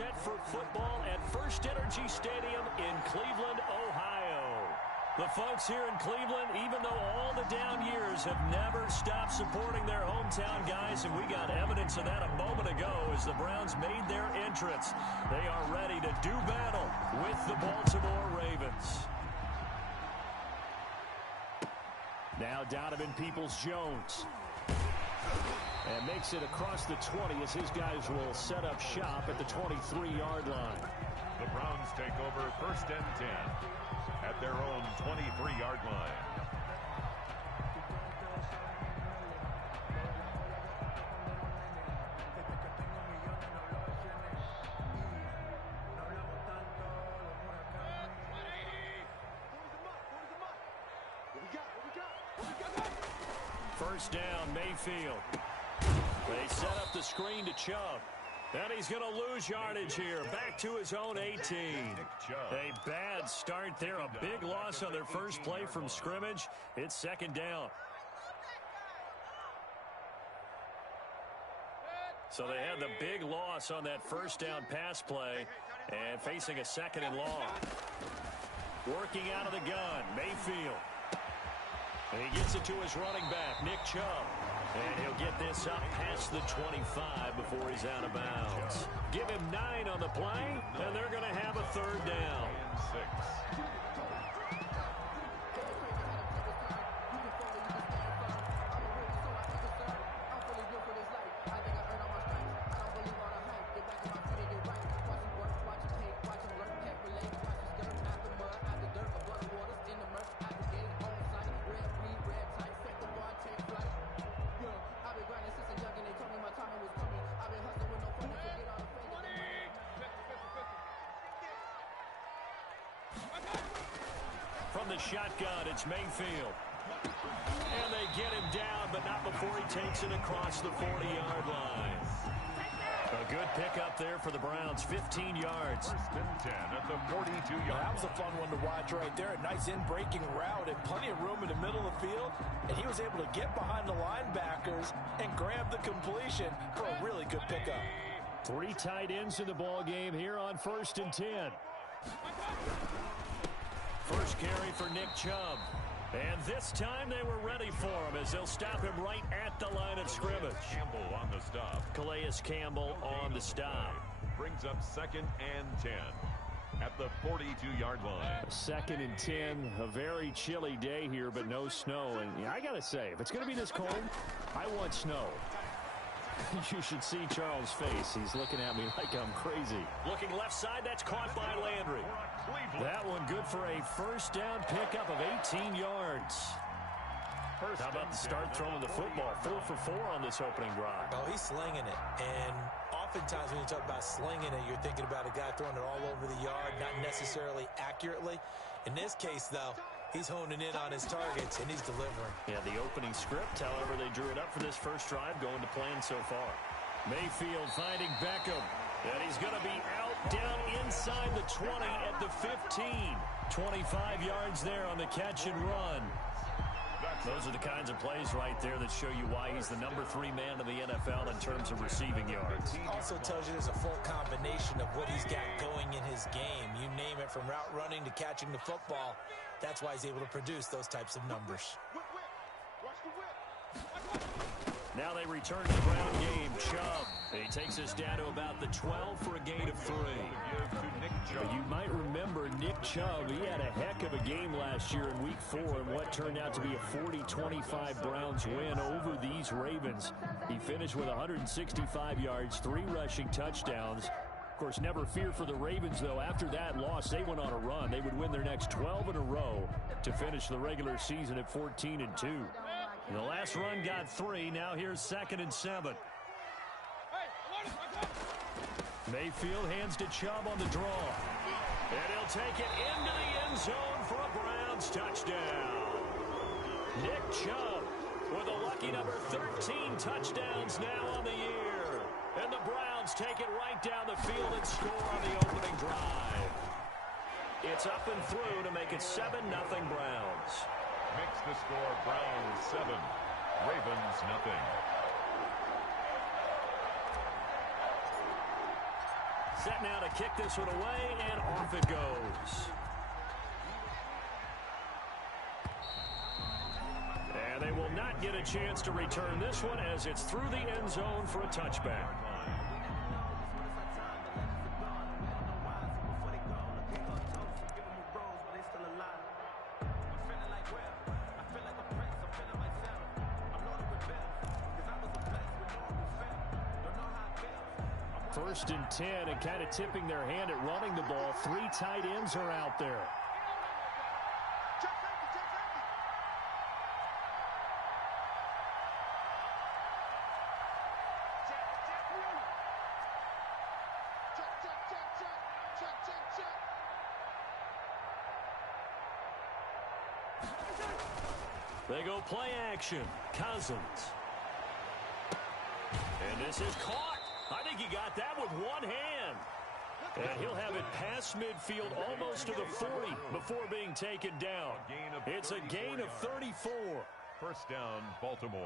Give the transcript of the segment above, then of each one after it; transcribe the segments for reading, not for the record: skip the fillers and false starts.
set for football at First Energy Stadium in Cleveland, Ohio. The folks here in Cleveland, even though all the down years, have never stopped supporting their hometown guys, and we got evidence of that a moment ago as the Browns made their entrance. They are ready to do battle with the Baltimore Ravens. Now Donovan Peoples-Jones. And makes it across the 20 as his guys will set up shop at the 23-yard line. The Browns take over 1st and 10 at their own 23-yard line. First down, Mayfield. They set up the screen to Chubb. And he's going to lose yardage here. Back to his own 18. A bad start there. A big loss on their first play from scrimmage. It's 2nd down. So they had the big loss on that first down pass play. And facing a 2nd and long. Working out of the gun, Mayfield. And he gets it to his running back, Nick Chubb. And he'll get this up past the 25 before he's out of bounds. Give him 9 on the play, and they're going to have a 3rd down. From the shotgun, it's Mayfield. And they get him down, but not before he takes it across the 40-yard line. A good pickup there for the Browns, 15 yards. 1st and 10 at the 42-yard line. That was a fun one to watch right there. A nice in-breaking route and plenty of room in the middle of the field. And he was able to get behind the linebackers and grab the completion for a really good pickup. 3 tight ends in the ball game here on 1st and 10. First carry for Nick Chubb. And this time they were ready for him as they'll stop him right at the line of scrimmage. Campbell on the stop. Calais Campbell on the stop. Brings up 2nd and 10 at the 42-yard line. 2nd and 10, a very chilly day here, but no snow. And I got to say, if it's going to be this cold, I want snow. You should see Charles' face. He's looking at me like I'm crazy. Looking left side, that's caught by Landry. That one good for a first down pickup of 18 yards. How about the start throwing the football? 4 for 4 on this opening drive. Oh, he's slinging it. And oftentimes when you talk about slinging it, you're thinking about a guy throwing it all over the yard, not necessarily accurately. In this case, though, he's honing in on his targets, and he's delivering. Yeah, the opening script, however, they drew it up for this first drive, going to plan so far. Mayfield finding Beckham. And he's going to be out down inside the 20 at the 15. 25 yards there on the catch and run. Those are the kinds of plays right there that show you why he's the number 3 man in the NFL in terms of receiving yards. Also tells you there's a full combination of what he's got going in his game. You name it, from route running to catching the football. That's why he's able to produce those types of numbers. Now they return to the ground game. Chubb. He takes us down to about the 12 for a gain of 3. You might remember Nick Chubb. He had a heck of a game last year in Week 4 in what turned out to be a 40-25 Browns win over these Ravens. He finished with 165 yards, 3 rushing touchdowns. Of course, never fear for the Ravens, though. After that loss, they went on a run. They would win their next 12 in a row to finish the regular season at 14-2. And the last run got 3. Now here's 2nd and 7. Mayfield hands to Chubb on the draw. And he'll take it into the end zone for a Browns touchdown. Nick Chubb with a lucky number 13 touchdowns now on the year. And the Browns take it right down the field and score on the opening drive. It's up and through to make it 7-0 Browns. Makes the score Browns 7, Ravens nothing. Set now to kick this one away, and off it goes. And they will not get a chance to return this one as it's through the end zone for a touchback. First and 10, and kind of tipping their hand at running the ball. 3 tight ends are out there. They go play action. Cousins. And this is caught. I think he got that with one hand. And he'll have it past midfield almost to the 40 before being taken down. It's a gain of 34. First down, Baltimore.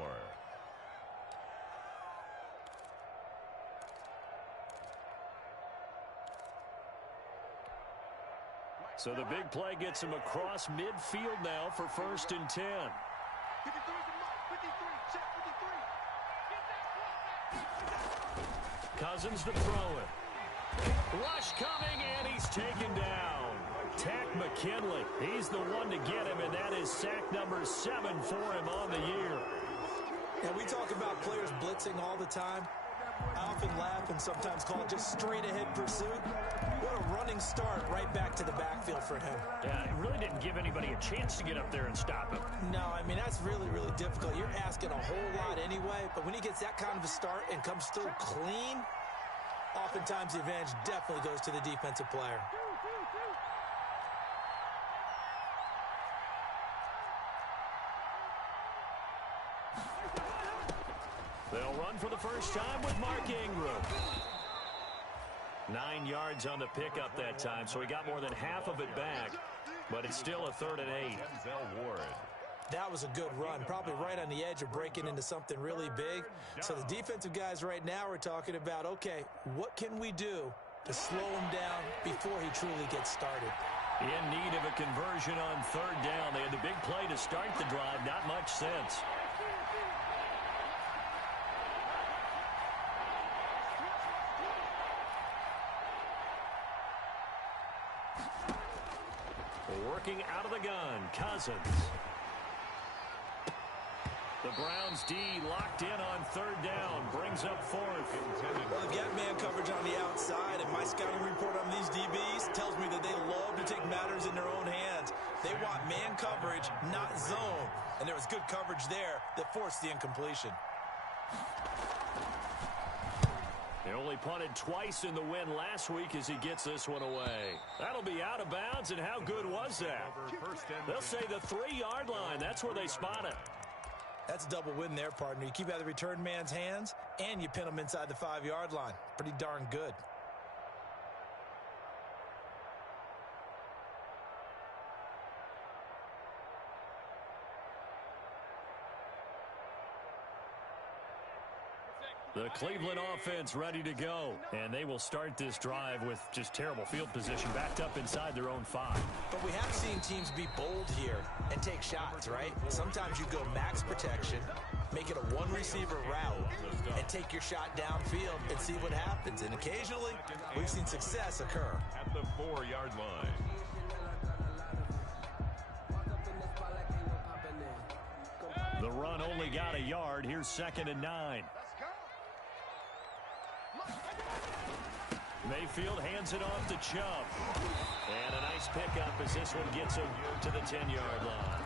So the big play gets him across midfield now for first and 10. Cousins to throw it. Rush coming, and he's taken down. Takk McKinley. He's the one to get him, and that is sack number 7 for him on the year. And we talk about players blitzing all the time. I often laugh and sometimes call it just straight-ahead pursuit. What a running start right back to the backfield for him. Yeah, it really didn't give anybody a chance to get up there and stop him. No, I mean, that's really, really difficult. You're asking a whole lot anyway, but when he gets that kind of a start and comes through clean, oftentimes the advantage definitely goes to the defensive player. They'll run for the first time with Mark Ingram. 9 yards on the pickup that time, so he got more than half of it back. But it's still a 3rd and 8. Denzel Ward. That was a good run, probably right on the edge of breaking into something really big. So the defensive guys right now are talking about, okay, what can we do to slow him down before he truly gets started? In need of a conversion on 3rd down. They had the big play to start the drive, not much sense. Working out of the gun, Cousins. The Browns D locked in on 3rd down, brings up 4th. Well, they've got man coverage on the outside, and my scouting report on these DBs tells me that they love to take matters in their own hands. They want man coverage, not zone. And there was good coverage there that forced the incompletion. They only punted twice in the win last week as he gets this one away. That'll be out of bounds, and how good was that? They'll say the 3-yard line. That's where they spot it. That's a double win there, partner. You keep out of the return man's hands, and you pin him inside the 5-yard line. Pretty darn good. The Cleveland offense ready to go, and they will start this drive with just terrible field position, backed up inside their own 5. But we have seen teams be bold here and take shots, right? Sometimes you go max protection, make it a 1-receiver route, and take your shot downfield and see what happens. And occasionally, we've seen success occur. At the 4-yard line. The run only got a yard. Here's 2nd and 9. Mayfield hands it off to Chubb. And a nice pickup as this one gets him to the 10-yard line.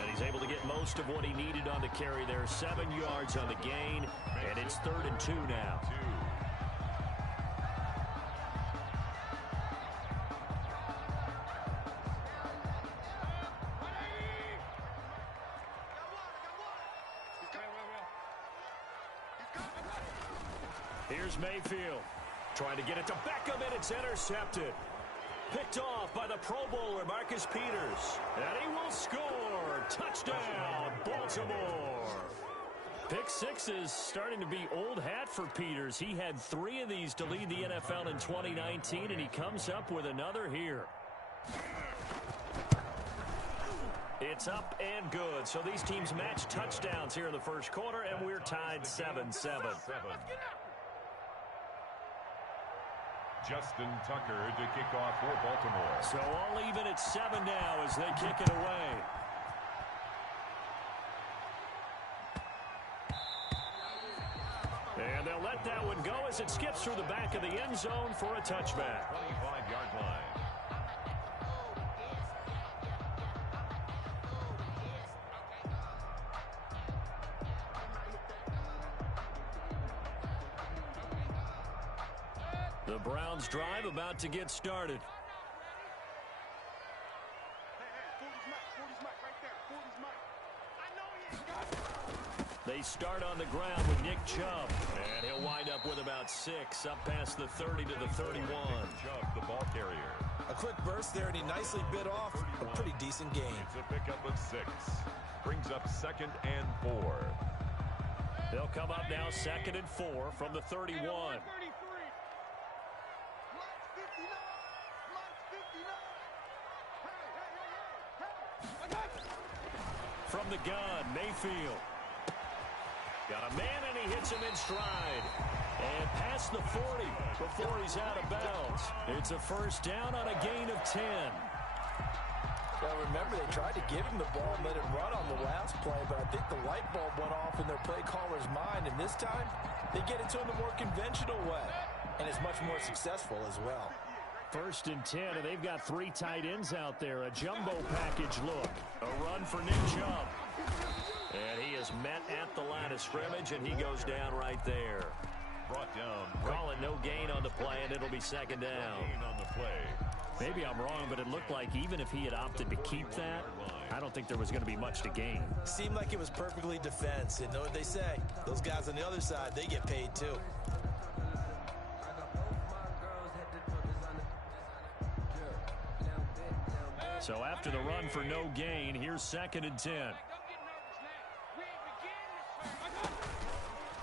And he's able to get most of what he needed on the carry there. 7 yards on the gain, and it's 3rd and 2 now. Here's Mayfield. Trying to get it to Beckham, and it's intercepted. Picked off by the Pro Bowler, Marcus Peters. And he will score. Touchdown, Baltimore. Pick six is starting to be old hat for Peters. He had 3 of these to lead the NFL in 2019, and he comes up with another here. It's up and good. So these teams match touchdowns here in the first quarter, and we're tied 7-7. Justin Tucker to kick off for Baltimore. So all even at 7 now as they kick it away. And they'll let that one go as it skips through the back of the end zone for a touchback. 25-yard line. The Browns drive about to get started. They start on the ground with Nick Chubb, and he'll wind up with about 6 up past the 30 to the 31. Chubb, the ball carrier. A quick burst there, and he nicely bit off a pretty decent gain. It's a pickup of 6. Brings up 2nd and 4. They'll come up now 2nd and 4 from the 31. From the gun, Mayfield. Got a man, and he hits him in stride. And past the 40 before he's out of bounds. It's a first down on a gain of 10. Now remember, they tried to give him the ball and let him run on the last play, but I think the light bulb went off in their play caller's mind, and this time they get it to him the more conventional way, and it's much more successful as well. 1st and 10, and they've got 3 tight ends out there. A jumbo package look. A run for Nick Chubb. And he is met at the line of scrimmage, and he goes down right there. Brought down. Calling no gain on the play, and it'll be 2nd down. Gain on the play. Maybe I'm wrong, but it looked like even if he had opted to keep that, I don't think there was going to be much to gain. Seemed like it was perfectly defense. And know what they say? Those guys on the other side, they get paid too. So after the run for no gain, here's 2nd and 10.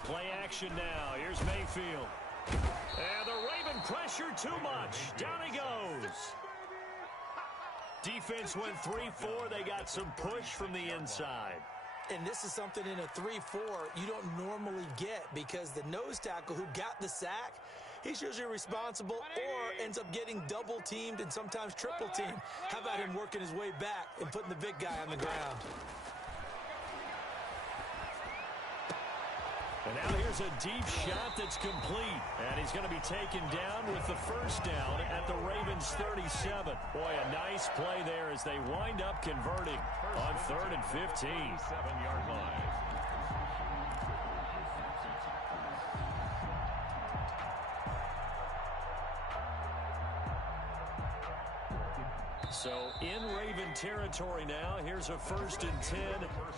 Play action now. Here's Mayfield. And the Raven pressure too much. Down he goes. Defense went 3-4. They got some push from the inside. And this is something in a 3-4 you don't normally get, because the nose tackle who got the sack, he's usually responsible or ends up getting double teamed and sometimes triple teamed. How about him working his way back and putting the big guy on the ground? And now here's a deep shot that's complete. And he's going to be taken down with the first down at the Ravens 37. Boy, a nice play there as they wind up converting on 3rd and 15. 7-yard line. So in Raven territory now, here's a 1st and 10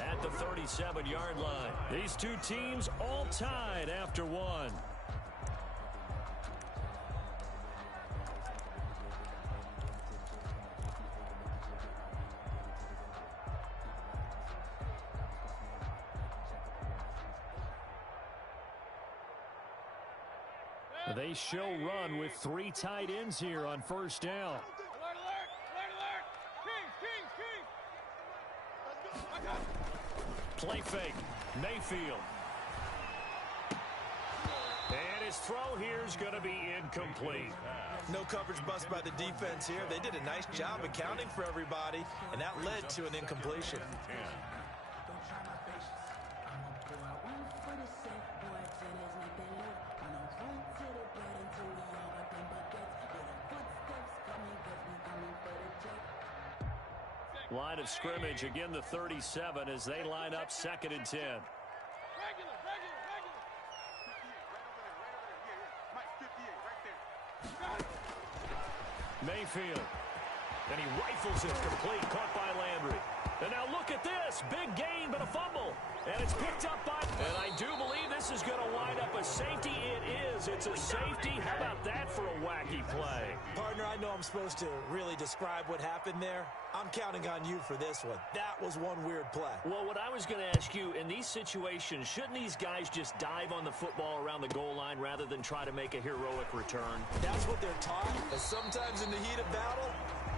at the 37-yard line. These two teams all tied after 1. They show run with 3 tight ends here on 1st down. Play fake. Mayfield. And his throw here is going to be incomplete. No coverage bust by the defense here. They did a nice job accounting for everybody, and that led to an incompletion. Line of scrimmage, again the 37 as they line up 2nd and 10. Mayfield. And he rifles it complete, caught by Landry. And now look at this. Big gain, but a fumble. And it's picked up by... And I do believe this is going to wind up a safety. It is. It's a safety. How about that for a wacky play? Partner, I know I'm supposed to really describe what happened there. I'm counting on you for this one. That was one weird play. Well, what I was going to ask you, in these situations, shouldn't these guys just dive on the football around the goal line rather than try to make a heroic return? That's what they're taught. And sometimes in the heat of battle,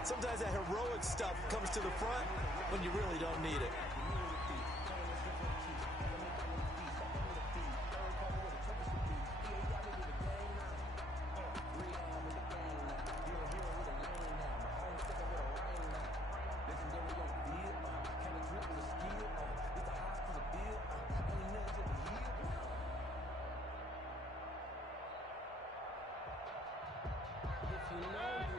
sometimes that heroic stuff comes to the front when you really don't need it.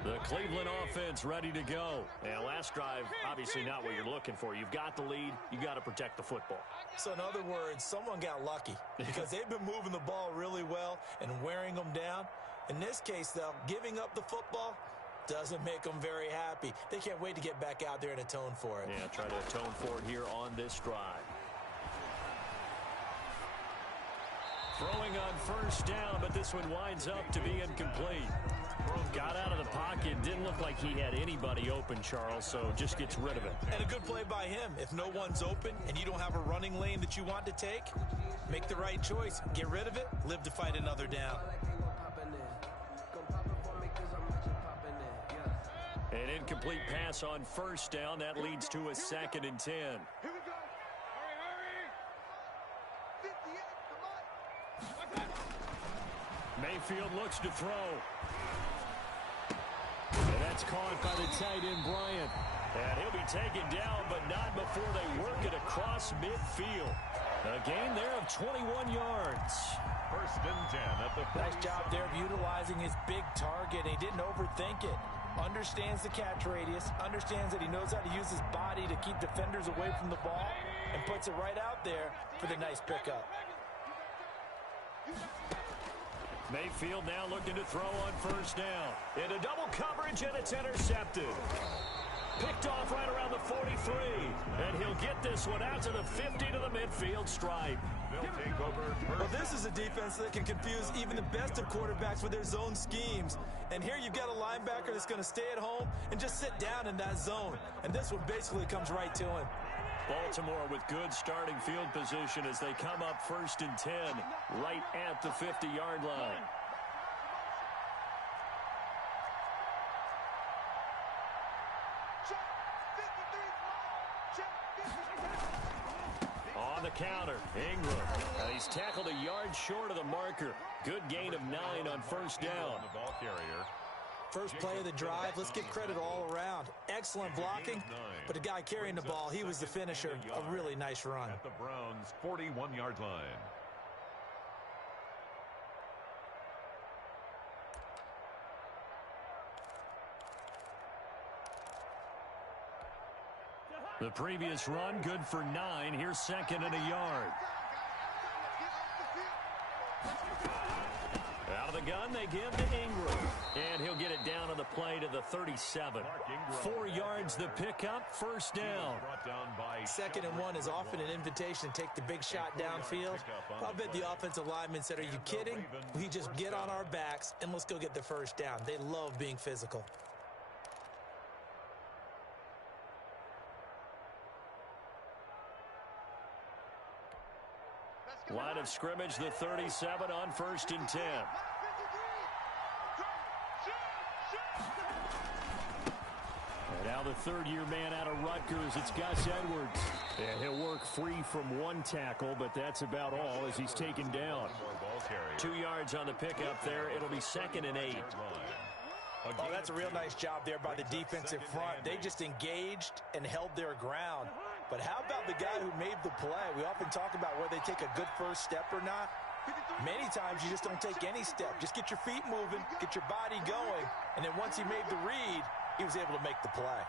The Cleveland offense ready to go. And last drive, obviously not what you're looking for. You've got the lead. You got to protect the football. So in other words, someone got lucky because they've been moving the ball really well and wearing them down. In this case, though, giving up the football doesn't make them very happy. They can't wait to get back out there and atone for it. Yeah, try to atone for it here on this drive. Throwing on first down, but this one winds up to be incomplete. Got out of the pocket. Didn't look like he had anybody open, Charles, so just gets rid of it. And a good play by him. If no one's open and you don't have a running lane that you want to take, make the right choice. Get rid of it. Live to fight another down. An incomplete pass on first down. That leads to a 2nd and 10. Here we go. Hurry, hurry. 58, come on. Mayfield looks to throw. And that's caught by the tight end, Bryant. And he'll be taken down, but not before they work it across midfield. A gain there of 21 yards. 1st and 10 at the... Nice job there of utilizing his big target. He didn't overthink it. Understands the catch radius, understands that he knows how to use his body to keep defenders away from the ball, and puts it right out there for the nice pickup. Mayfield now looking to throw on first down. Into double coverage, and it's intercepted. Picked off right around the 43. And he'll get this one out to the 50 to the midfield stripe. They'll take over. Well, this is a defense that can confuse even the best of quarterbacks with their zone schemes. And here you've got a linebacker that's going to stay at home and just sit down in that zone. And this one basically comes right to him. Baltimore with good starting field position as they come up 1st and 10 right at the 50-yard line. On the counter, Ingram. He's tackled a yard short of the marker. Good gain of 9 on first down. The ball carrier. First play of the drive, let's give credit all around. Excellent blocking, but the guy carrying the ball, he was the finisher. A really nice run. At the Browns' 41-yard line. The previous run, good for 9. Here's 2nd and a yard. Out of the gun, they give to Ingram. And he'll get it down on the play to the 37. 4 yards the pickup, first down. 2nd and 1 is often an invitation to take the big shot downfield. I'll bet the offensive lineman said, are you kidding? We just get on our backs and let's go get the first down. They love being physical. Line of scrimmage, the 37 on 1st and 10. And now the third-year man out of Rutgers, it's Gus Edwards. And he'll work free from one tackle, but that's about all as he's taken down. 2 yards on the pickup there. It'll be 2nd and 8. Oh, that's a real nice job there by the defensive front. They just engaged and held their ground. But how about the guy who made the play? We often talk about whether they take a good first step or not. Many times you just don't take any step. Just get your feet moving, get your body going, and then once he made the read, he was able to make the play.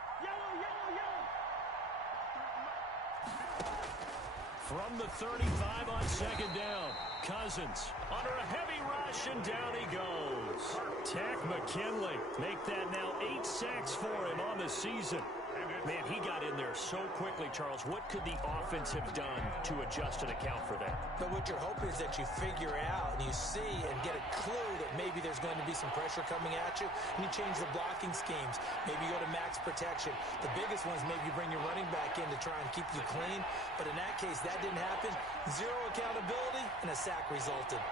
From the 35 on second down. Cousins under a heavy rush, and down he goes. Takk McKinley make that now 8 sacks for him on the season. Man, he got in there so quickly, Charles. What could the offense have done to adjust and account for that? But what you're hoping is that you figure out and you see and get a clue that maybe there's going to be some pressure coming at you, and you change the blocking schemes. Maybe you go to max protection. The biggest one is maybe you bring your running back in to try and keep you clean. But in that case, that didn't happen. Zero accountability, and a sack resulted.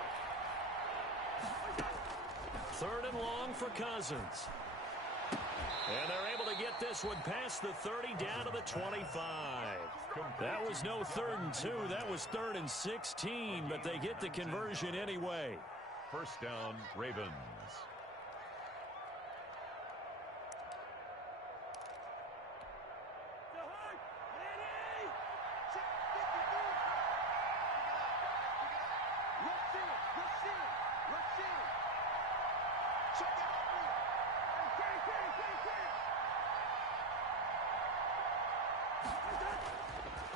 3rd and long for Cousins. And they're able to get this one past the 30 down to the 25. That was no 3rd and 2. That was 3rd and 16, but they get the conversion anyway. First down, Ravens.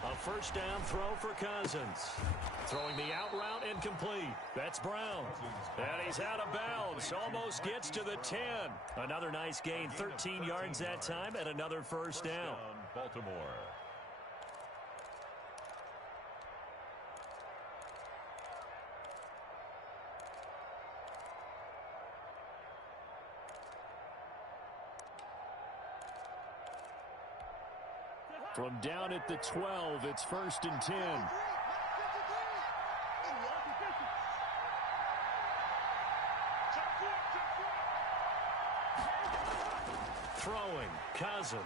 A first down throw for Cousins. Throwing the out route incomplete. That's Brown. And he's out of bounds. Almost gets to the 10. Another nice gain. 13 yards that time and another first down. Baltimore. From down at the 12, it's 1st and 10. Throwing, Cousins.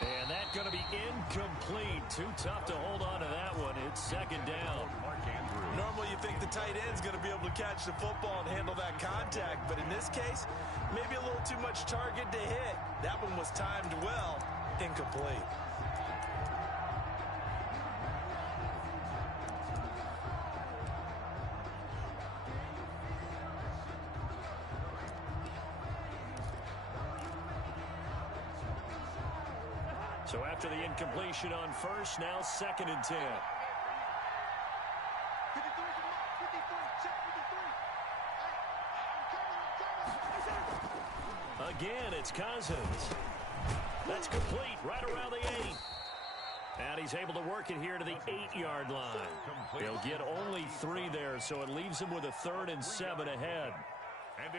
And that's going to be incomplete. Too tough to hold on to that one. It's 2nd down. Normally you think the tight end's going to be able to catch the football and handle that contact, but in this case, maybe a little too much target to hit. That one was timed well. Incomplete. So after the incompletion on first, now 2nd and 10. Again, it's Cousins. That's complete right around the 8. And he's able to work it here to the 8-yard line. He'll get only 3 there, so it leaves him with a 3rd and 7 ahead.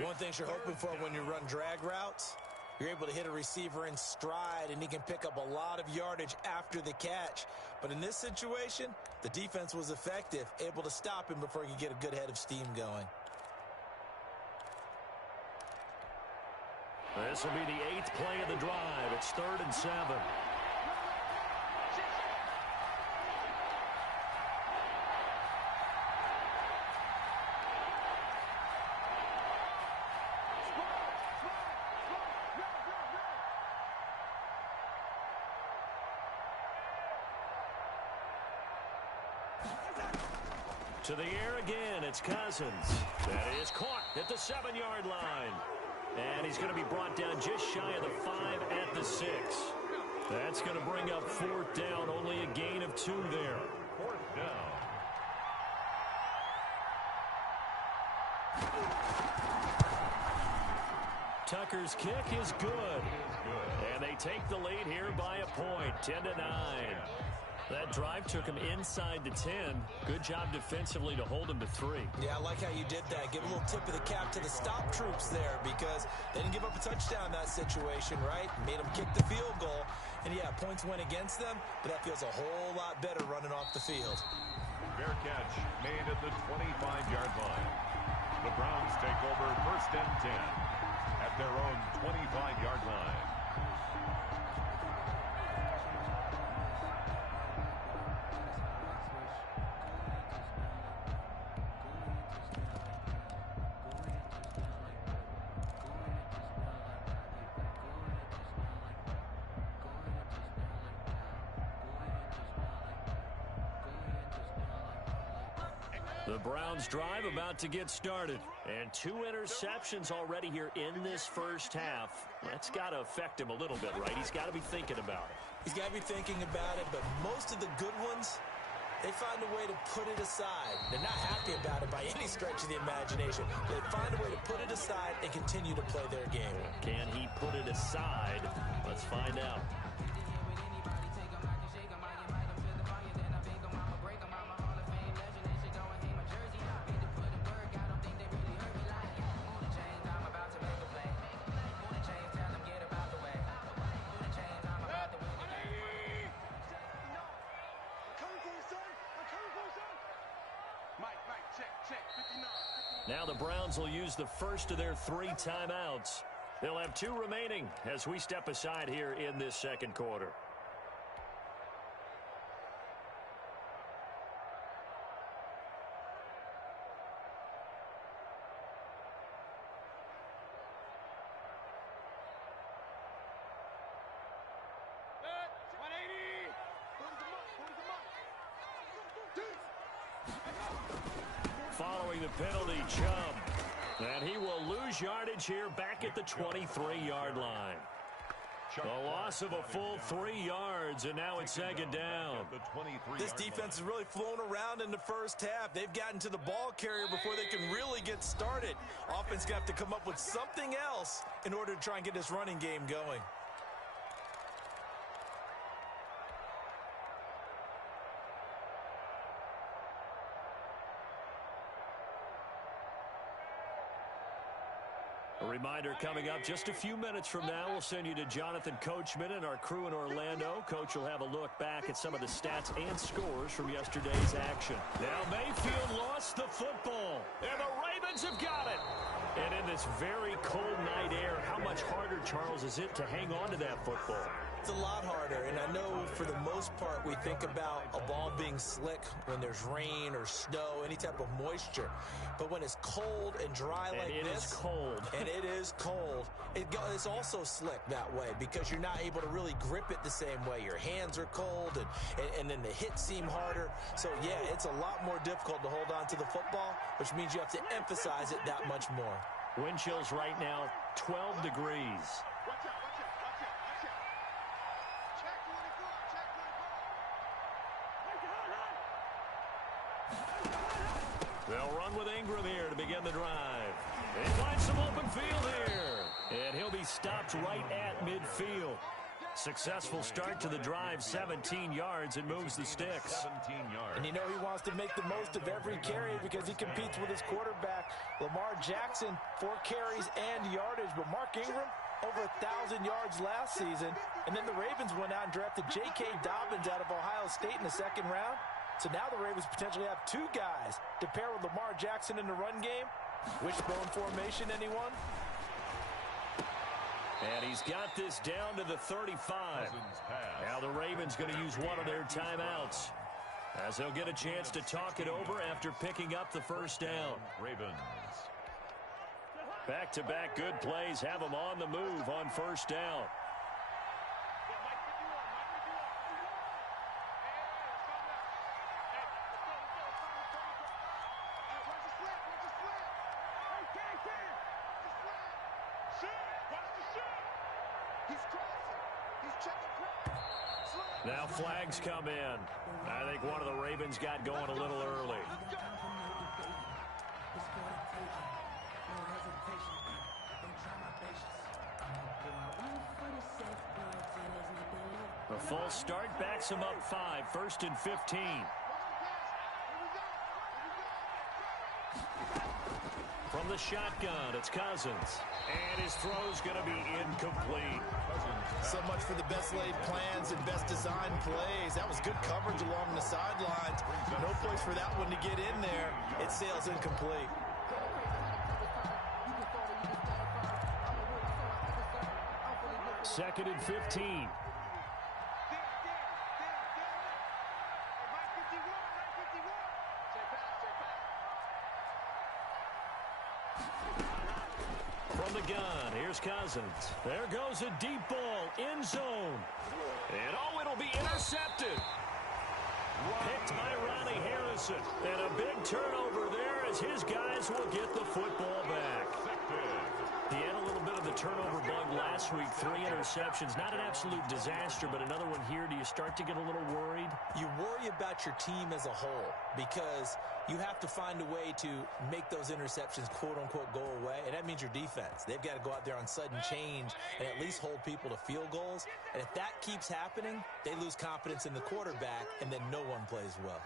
One thing you're hoping for when you run drag routes, you're able to hit a receiver in stride, and he can pick up a lot of yardage after the catch. But in this situation, the defense was effective, able to stop him before he could get a good head of steam going. This will be the 8th play of the drive. It's 3rd and 7. To the air again, it's Cousins. That is caught at the 7-yard line. And he's going to be brought down just shy of the 5 at the 6. That's going to bring up 4th down, only a gain of 2 there. 4th down. Tucker's kick is good. And they take the lead here by a point, 10-9. That drive took him inside the 10. Good job defensively to hold him to 3. Yeah, I like how you did that. Give a little tip of the cap to the stop troops there because they didn't give up a touchdown in that situation, right? Made them kick the field goal. And, yeah, points went against them, but that feels a whole lot better running off the field. Fair catch made at the 25-yard line. The Browns take over 1st and 10 at their own 25-yard line. The Browns drive about to get started. And 2 interceptions already here in this first half. That's got to affect him a little bit, right? He's got to be thinking about it. He's got to be thinking about it, but most of the good ones, they find a way to put it aside. They're not happy about it by any stretch of the imagination. They find a way to put it aside and continue to play their game. Can he put it aside? Let's find out. Now the Browns will use the first of their 3 timeouts. They'll have 2 remaining as we step aside here in this second quarter. Following the penalty, Chubb. And he will lose yardage here back at the 23-yard line. A loss of a full 3 yards, and now it's second down. This defense has really flown around in the first half. They've gotten to the ball carrier before they can really get started. Offense going to have to come up with something else in order to try and get this running game going. A reminder coming up just a few minutes from now, we'll send you to Jonathan Coachman and our crew in Orlando. Coach will have a look back at some of the stats and scores from yesterday's action. Now Mayfield lost the football, and the Ravens have got it. And in this very cold night air, how much harder, Charles, is it to hang on to that football? It's a lot harder, and I know for the most part we think about a ball being slick when there's rain or snow, any type of moisture. But when it's cold and dry like this, it is cold, and it is cold, it's also slick that way because you're not able to really grip it the same way. Your hands are cold, and then the hits seem harder. So, yeah, it's a lot more difficult to hold on to the football, which means you have to emphasize it that much more. Wind chills right now, 12 degrees. They'll run with Ingram here to begin the drive. They find some open field here. And he'll be stopped right at midfield. Successful start to the drive, 17 yards, and moves the sticks. 17 yards. And you know he wants to make the most of every carry because he competes with his quarterback, Lamar Jackson, 4 carries and yardage. But Mark Ingram, over 1,000 yards last season. And then the Ravens went out and drafted J.K. Dobbins out of Ohio State in the second round. So now the Ravens potentially have 2 guys to pair with Lamar Jackson in the run game. Wishbone formation, anyone? And he's got this down to the 35. Now the Ravens going to use one of their timeouts, as they'll get a chance to talk it over after picking up the first down. Ravens. Back-to-back good plays have them on the move on first down. Now flags come in. I think one of the Ravens got going a little early. A false start backs him up 5, 1st and 15. From the shotgun, it's Cousins. And his throw's going to be incomplete. So much for the best laid plans and best designed plays. That was good coverage along the sidelines. No place for that one to get in there. It sails incomplete. Second and 15. From the gun, here's Cousins. There goes a deep ball, end zone. And oh, it'll be intercepted. Picked by Ronnie Harrison. And a big turnover there as his guys will get the football back. He had a little bit of the turnover bug last last week, 3 interceptions. Not an absolute disaster, but another one here. Do you start to get a little worried? You worry about your team as a whole because you have to find a way to make those interceptions, quote-unquote, go away, and that means your defense. They've got to go out there on sudden change and at least hold people to field goals. And if that keeps happening, they lose confidence in the quarterback, and then no one plays well.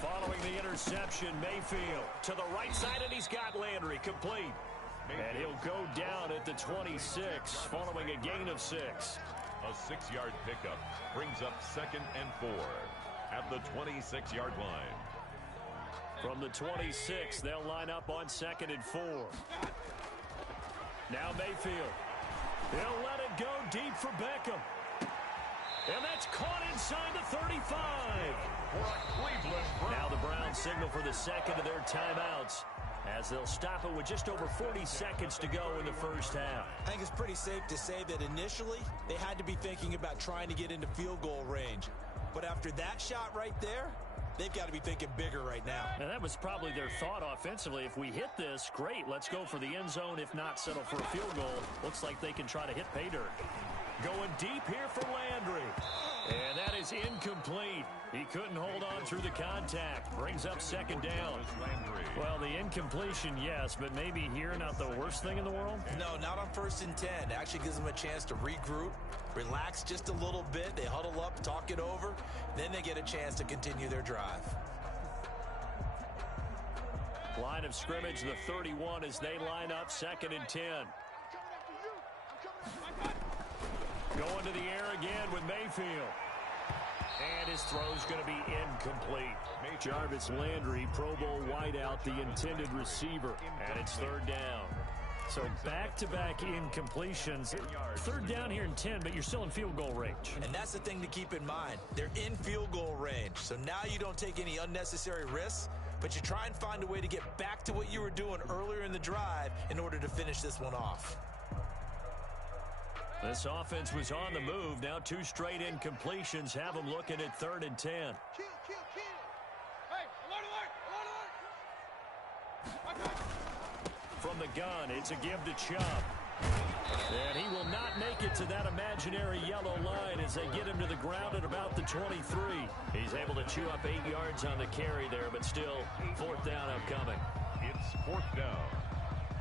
Following the interception, Mayfield to the right side, and he's got Landry complete. And he'll go down at the 26 following a gain of 6. A 6-yard pickup brings up 2nd and 4 at the 26-yard line. From the 26, they'll line up on 2nd and 4. Now Mayfield. He'll let it go deep for Beckham. And that's caught inside the 35. Now the Browns signal for the second of their timeouts as they'll stop it with just over 40 seconds to go in the first half. I think it's pretty safe to say that initially they had to be thinking about trying to get into field goal range. But after that shot right there, they've got to be thinking bigger right now. And that was probably their thought offensively. If we hit this, great. Let's go for the end zone. If not, settle for a field goal. Looks like they can try to hit pay dirt. Going deep here for Landry. And that is incomplete. He couldn't hold on through the contact. Brings up 2nd down. Well, the incompletion, yes, but maybe here not the worst thing in the world? No, not on 1st and 10. It actually gives them a chance to regroup, relax just a little bit. They huddle up, talk it over. Then they get a chance to continue their drive. Line of scrimmage, the 31 as they line up 2nd and 10. Going to the air again with Mayfield. And his throw's going to be incomplete. Jarvis Landry, Pro Bowl wideout, the intended receiver. And it's 3rd down. So back-to-back incompletions. 3rd down here in 10, but you're still in field goal range. And that's the thing to keep in mind. They're in field goal range. So now you don't take any unnecessary risks, but you try and find a way to get back to what you were doing earlier in the drive in order to finish this one off. This offense was on the move. Now 2 straight incompletions have them looking at 3rd and 10. Hey, alert. From the gun, it's a give to Chubb. And he will not make it to that imaginary yellow line as they get him to the ground at about the 23. He's able to chew up 8 yards on the carry there, but still 4th down upcoming. It's 4th down.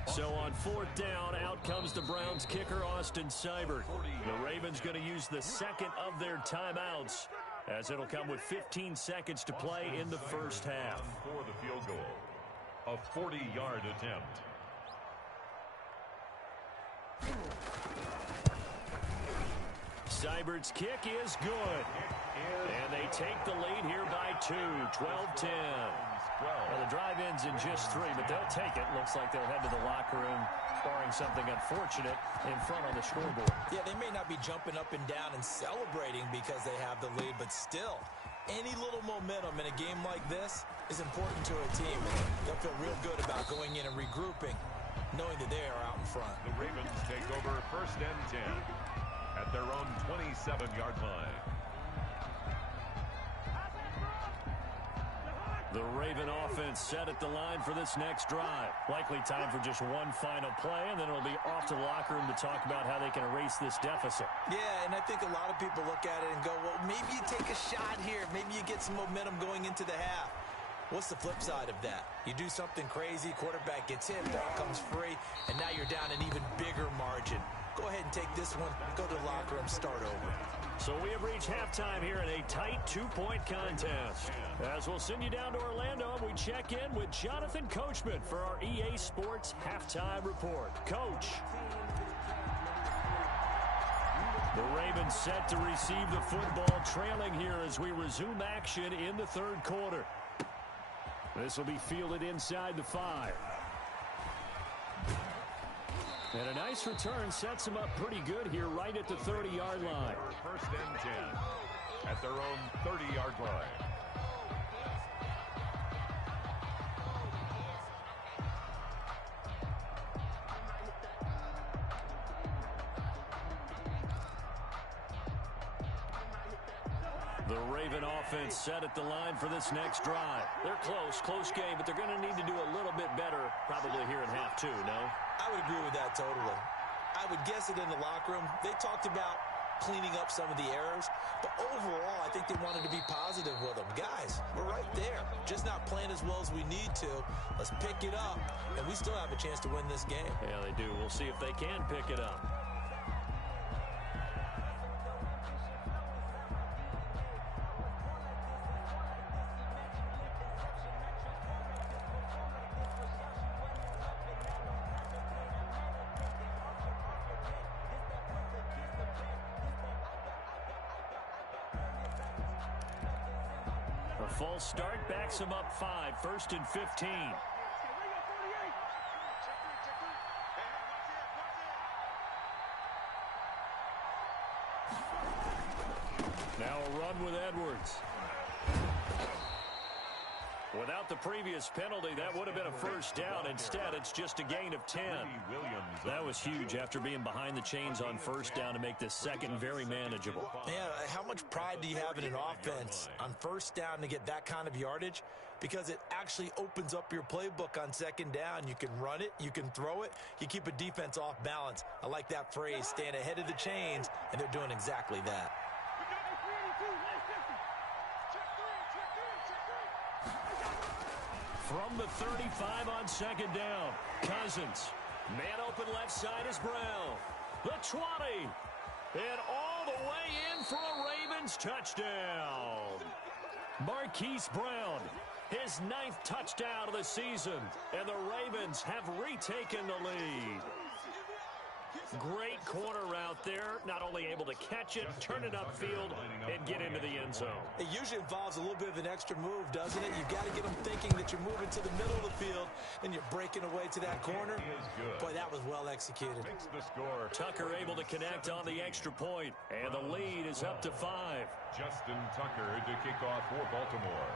So on 4th down, out comes the Browns kicker, Austin Seibert. The Ravens going to use the 2nd of their timeouts as it'll come with 15 seconds to play in the first half. For the field goal, a 40-yard attempt. Seibert's kick is good. And they take the lead here by 2, 12-10. Well, the drive ends in just 3, but they'll take it. Looks like they'll head to the locker room, barring something unfortunate, in front on the scoreboard. Yeah, they may not be jumping up and down and celebrating because they have the lead, but still, any little momentum in a game like this is important to a team. They'll feel real good about going in and regrouping, knowing that they are out in front. The Ravens take over 1st and 10 at their own 27-yard line. The Raven offense set at the line for this next drive. Likely time for just one final play, and then it'll be off to the locker room to talk about how they can erase this deficit. Yeah, and I think a lot of people look at it and go, well, maybe you take a shot here. Maybe you get some momentum going into the half. What's the flip side of that? You do something crazy, quarterback gets hit, ball comes free, and now you're down an even bigger margin. Go ahead and take this one, go to the locker room, start over. So we have reached halftime here in a tight 2-point contest. As we'll send you down to Orlando, we check in with Jonathan Coachman for our EA Sports Halftime Report. Coach. The Ravens set to receive the football, trailing here as we resume action in the 3rd quarter. This will be fielded inside the 5. And a nice return sets them up pretty good here right at the 30-yard line. 1st and 10 at their own 30-yard line. The Raven offense set at the line for this next drive. They're close game, but they're going to need to do a little bit better probably here in half two, no? I would agree with that totally. I would guess it in the locker room. They talked about cleaning up some of the errors, but overall, I think they wanted to be positive with them. Guys, we're right there, just not playing as well as we need to. Let's pick it up, and we still have a chance to win this game. Yeah, they do. We'll see if they can pick it up. A false start backs him up 5, 1st and 15. Now a run with Edwards. Without the previous penalty, that would have been a first down. Instead, it's just a gain of 10. That was huge after being behind the chains on first down to make this second very manageable. Yeah, how much pride do you have in an offense on first down to get that kind of yardage? Because it actually opens up your playbook on second down. You can run it, you can throw it, you keep a defense off balance. I like that phrase, stand ahead of the chains, and they're doing exactly that. From the 35 on second down, Cousins. Man open left side is Brown. The 20. And all the way in for a Ravens touchdown. Marquise Brown, his 9th touchdown of the season. And the Ravens have retaken the lead. Great corner route there. Not only able to catch it, turn it upfield, and get into the end zone. It usually involves a little bit of an extra move, doesn't it? You've got to get them thinking that you're moving to the middle of the field and you're breaking away to that corner. Boy, that was well executed. Tucker able to connect on the extra point, and the lead is up to 5. Justin Tucker to kick off for Baltimore.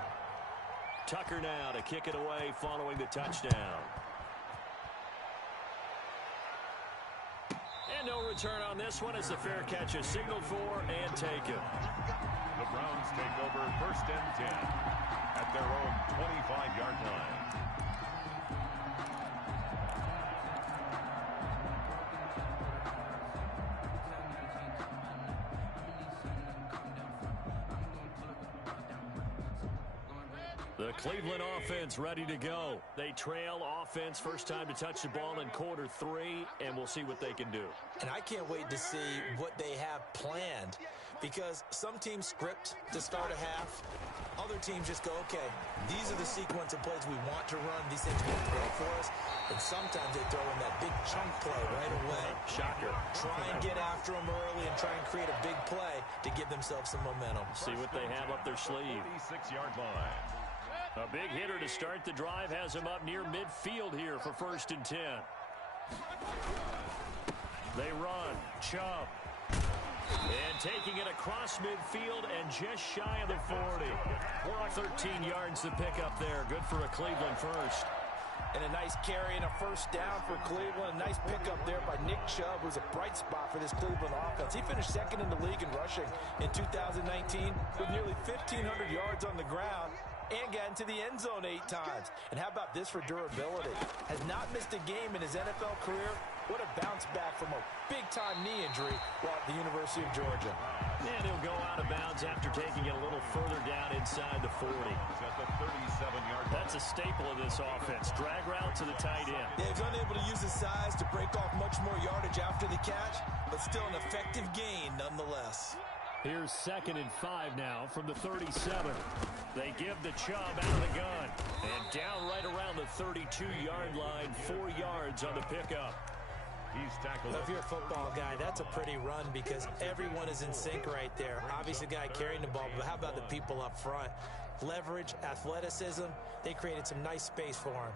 Tucker now to kick it away following the touchdown. And no return on this one as the fair catch is signaled for and taken. The Browns take over 1st and 10 at their own 25-yard line. The Cleveland offense ready to go. They trail offense, first time to touch the ball in quarter 3, and we'll see what they can do. And I can't wait to see what they have planned, because some teams script to start a half. Other teams just go, okay, these are the sequence of plays we want to run. These things work well for us. And sometimes they throw in that big chunk play right away. Shocker. Try and get after them early and try and create a big play to give themselves some momentum. See what they have up their sleeve. 36-yard line. A big hitter to start the drive has him up near midfield here for 1st and 10. They run. Chubb. And taking it across midfield and just shy of the 40. 13 yards to pick up there. Good for a Cleveland first. And a nice carry and a first down for Cleveland. A nice pickup there by Nick Chubb, who's a bright spot for this Cleveland offense. He finished 2nd in the league in rushing in 2019 with nearly 1,500 yards on the ground and got into the end zone 8 times. And how about this for durability? Has not missed a game in his NFL career. What a bounce back from a big-time knee injury while at the University of Georgia. And he'll go out of bounds after taking it a little further down inside the 40. At the 37-yard line. That's a staple of this offense. Drag route to the tight end. Yeah, he's unable to use his size to break off much more yardage after the catch, but still an effective gain nonetheless. Here's 2nd and 5 now from the 37. They give the Chubb out of the gun. And down right around the 32-yard line, 4 yards on the pickup. He's tackled. If you're a football guy, that's a pretty run because everyone is in sync right there. Obviously, the guy carrying the ball, but how about the people up front? Leverage, athleticism, they created some nice space for him.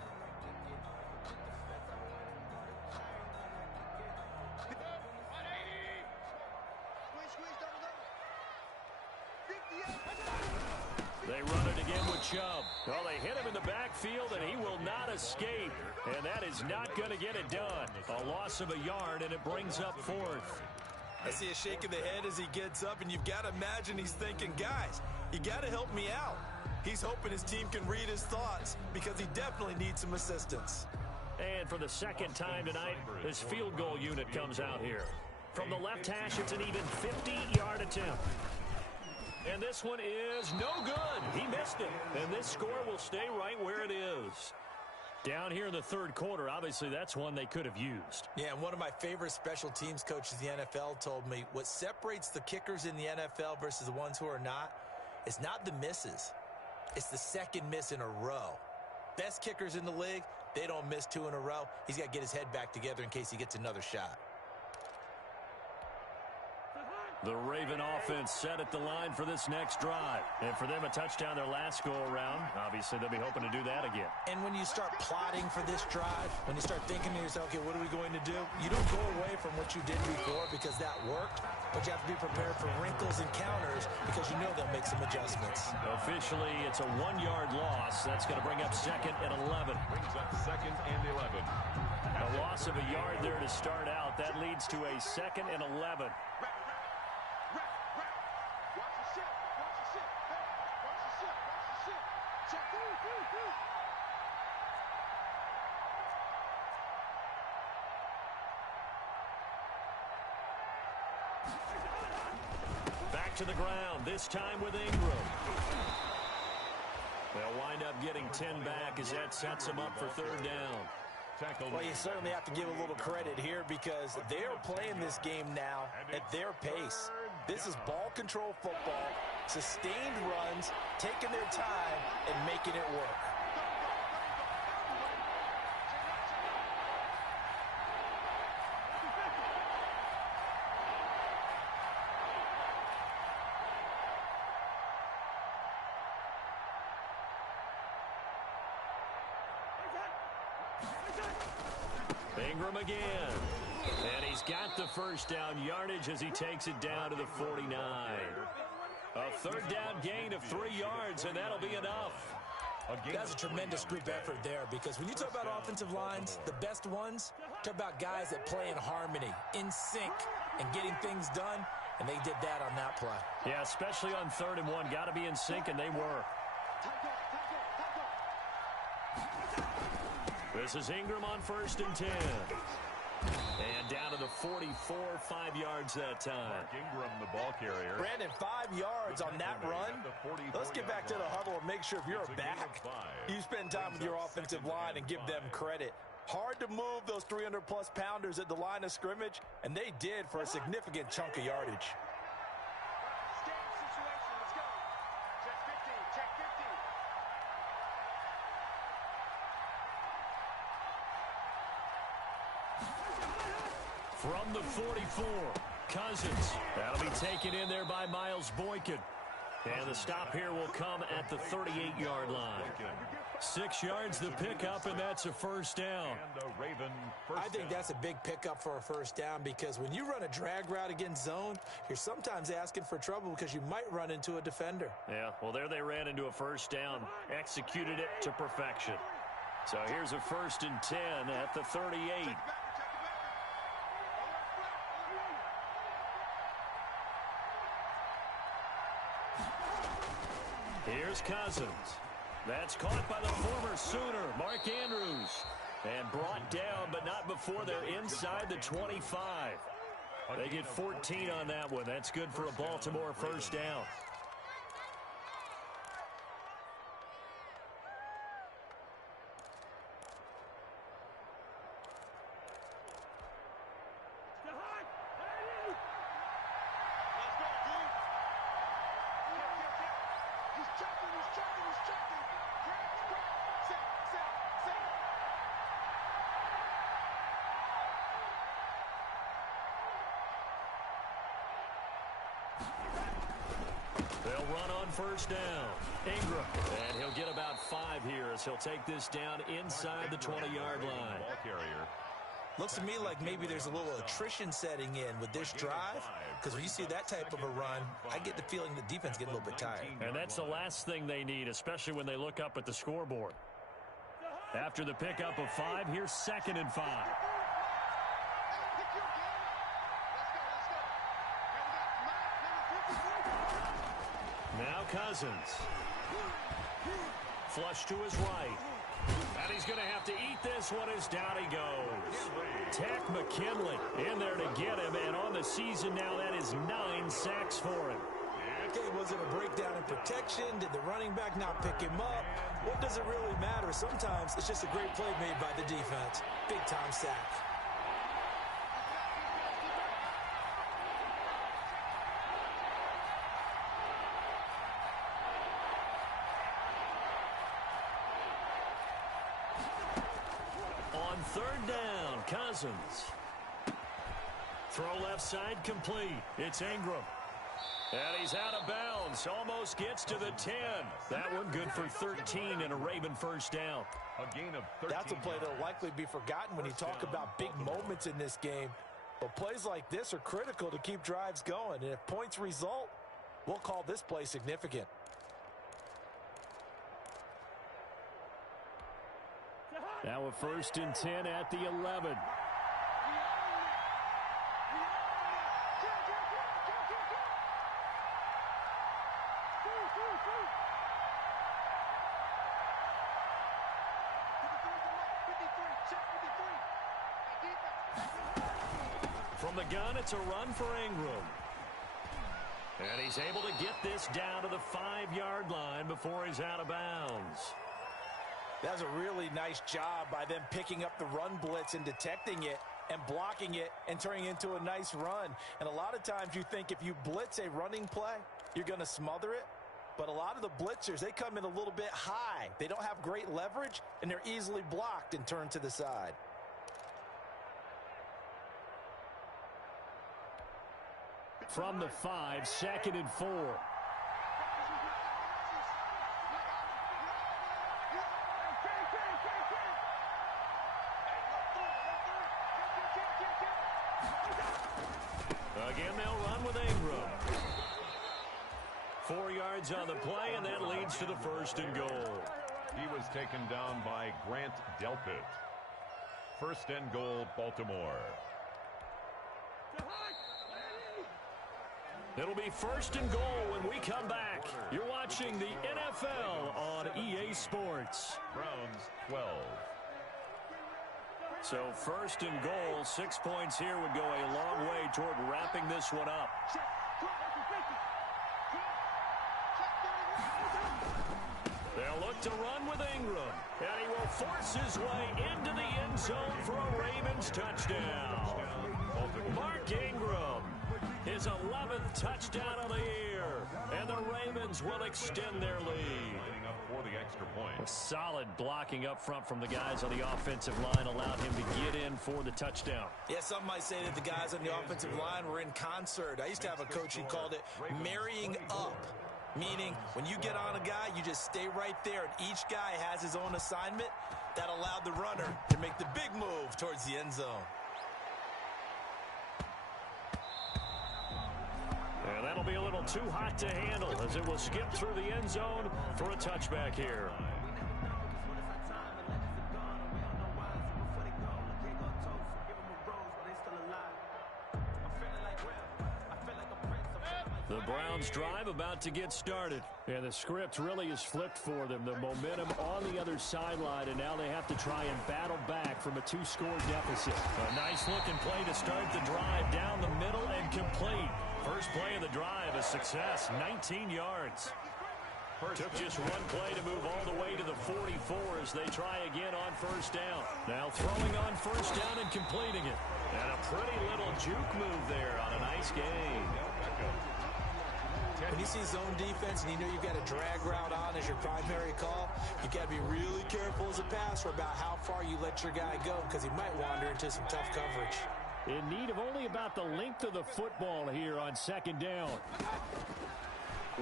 They run it again with Chubb. Well, they hit him in the backfield, and he will not escape. And that is not going to get it done. A loss of a yard, and it brings up 4th. I see a shake of the head as he gets up, and you've got to imagine he's thinking, guys, you got to help me out. He's hoping his team can read his thoughts because he definitely needs some assistance. And for the second time tonight, this field goal unit comes out here. From the left hash, it's an even 50-yard attempt. And this one is no good. He missed it. And this score will stay right where it is. Down here in the third quarter, obviously that's one they could have used. Yeah, and one of my favorite special teams coaches in the NFL told me what separates the kickers in the NFL versus the ones who are not is not the misses. It's the second miss in a row. Best kickers in the league, they don't miss 2 in a row. He's got to get his head back together in case he gets another shot. The Raven offense set at the line for this next drive. And for them, a touchdown their last go-around. Obviously, they'll be hoping to do that again. And when you start plotting for this drive, when you start thinking to yourself, okay, what are we going to do? You don't go away from what you did before because that worked, but you have to be prepared for wrinkles and counters because you know they'll make some adjustments. Officially, it's a 1-yard loss. That's going to bring up 2nd and 11. Brings up 2nd and 11. A loss of a yard there to start out. That leads to a 2nd and 11. Back to the ground, this time with Ingram. They'll wind up getting 10 back as that sets them up for 3rd down. Well, you certainly have to give a little credit here because they're playing this game now at their pace. This is ball control football, sustained runs, taking their time, and making it work. Ingram again. And he's got the first down yardage as he takes it down to the 49. A 3rd down gain of 3 yards, and that'll be enough. That's a tremendous group effort there because when you talk about offensive lines, the best ones, talk about guys that play in harmony, in sync, and getting things done, and they did that on that play. Yeah, especially on 3rd and 1. Got to be in sync, and they were. This is Ingram on 1st and 10. And down to the 44, 5 yards that time. Mark Ingram, the ball carrier. Brandon, 5 yards on that run. Let's get back to the huddle and make sure if you're a back, you spend time with your offensive line and give them credit. Hard to move those 300-plus pounders at the line of scrimmage, and they did for a significant chunk of yardage. From the 44, Cousins. That'll be taken in there by Miles Boykin. And the stop here will come at the 38-yard line. 6 yards the pickup, and that's a 1st down. I think that's a big pickup for a 1st down because when you run a drag route against zone, you're sometimes asking for trouble because you might run into a defender. Yeah, well, there they ran into a 1st down, executed it to perfection. So here's a 1st and 10 at the 38. Here's Cousins. That's caught by the former Sooner, Mark Andrews. And brought down, but not before they're inside the 25. They get 14 on that one. That's good for a Baltimore 1st down. They'll run on 1st down. Ingram. And he'll get about 5 here as he'll take this down inside the 20-yard line. Looks to me like maybe there's a little attrition setting in with this drive because when you see that type of a run, I get the feeling the defense get a little bit tired. And that's the last thing they need, especially when they look up at the scoreboard. After the pickup of 5, here's 2nd and 5. Now Cousins. Flush to his right. And he's going to have to eat this one as down he goes. Takk McKinley in there to get him. And on the season now, that is 9 sacks for him. Okay, was it a breakdown in protection? Did the running back not pick him up? What does it really matter? Sometimes it's just a great play made by the defense. Big-time sack. On third down, Cousins. Throw left side complete. It's Ingram. And he's out of bounds. Almost gets to the 10. That one good for 13 and a Raven first down. A gain of 13. That's a play that will likely be forgotten when you talk about big moments in this game. But plays like this are critical to keep drives going. And if points result, we'll call this play significant. Now a 1st and 10 at the 11. From the gun, it's a run for Ingram. And he's able to get this down to the 5-yard line before he's out of bounds. That's a really nice job by them picking up the run blitz and detecting it and blocking it and turning it into a nice run. And a lot of times you think if you blitz a running play, you're going to smother it. But a lot of the blitzers, they come in a little bit high. They don't have great leverage, and they're easily blocked and turned to the side. From the 5, 2nd and 4. Again, they'll run with Ingram. 4 yards on the play, and that leads to the 1st and goal. He was taken down by Grant Delpit. 1st and goal, Baltimore. It'll be 1st and goal when we come back. You're watching the NFL on EA Sports. Browns 12. So 1st and goal, 6 points here would go a long way toward wrapping this one up. They'll look to run with Ingram. And he will force his way into the end zone for a Ravens touchdown. Mark Ingram, his 11th touchdown of the year. And the Ravens will extend their lead. Lining up for the extra point. Solid blocking up front from the guys on the offensive line allowed him to get in for the touchdown. Yeah, some might say that the guys on the offensive line were in concert. I used to have a coach who called it marrying up, meaning when you get on a guy, you just stay right there, and each guy has his own assignment. That allowed the runner to make the big move towards the end zone. And that'll be a little too hot to handle as it will skip through the end zone for a touchback here. The Browns drive about to get started. And the script really is flipped for them. The momentum on the other sideline, and now they have to try and battle back from a 2-score deficit. A nice-looking play to start the drive down the middle and complete. First play of the drive, a success, 19 yards. Took just one play to move all the way to the 44 as they try again on 1st down. Now throwing on 1st down and completing it. And a pretty little juke move there on a nice gain. When you see zone defense and you know you've got a drag route on as your primary call, you've got to be really careful as a passer about how far you let your guy go because he might wander into some tough coverage. In need of only about the length of the football here on 2nd down.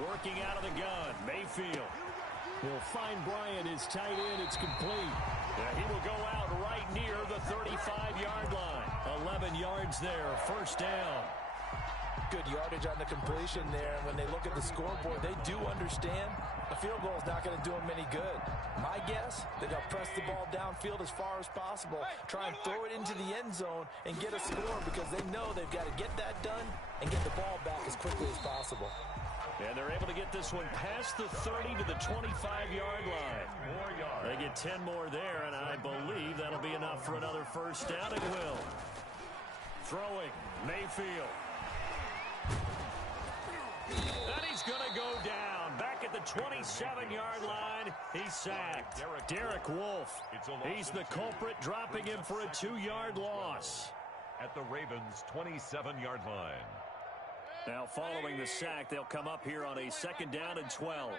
Working out of the gun, Mayfield. He'll find Bryant, his tight end. It's complete. Yeah, he will go out right near the 35-yard line. 11 yards there, 1st down. Good yardage on the completion there. And when they look at the scoreboard, they do understand a field goal is not going to do them any good. My guess, they're going to press the ball downfield as far as possible, try and throw it into the end zone and get a score because they know they've got to get that done and get the ball back as quickly as possible. And they're able to get this one past the 30 to the 25-yard line. They get 10 more there, and I believe that'll be enough for another first down. It will. Throwing, Mayfield. And he's going to go down. Back at the 27-yard line, he's sacked. Derek Wolfe. He's the culprit, dropping him for a 2-yard loss. At the Ravens' 27-yard line. Now following the sack, they'll come up here on a second down and 12.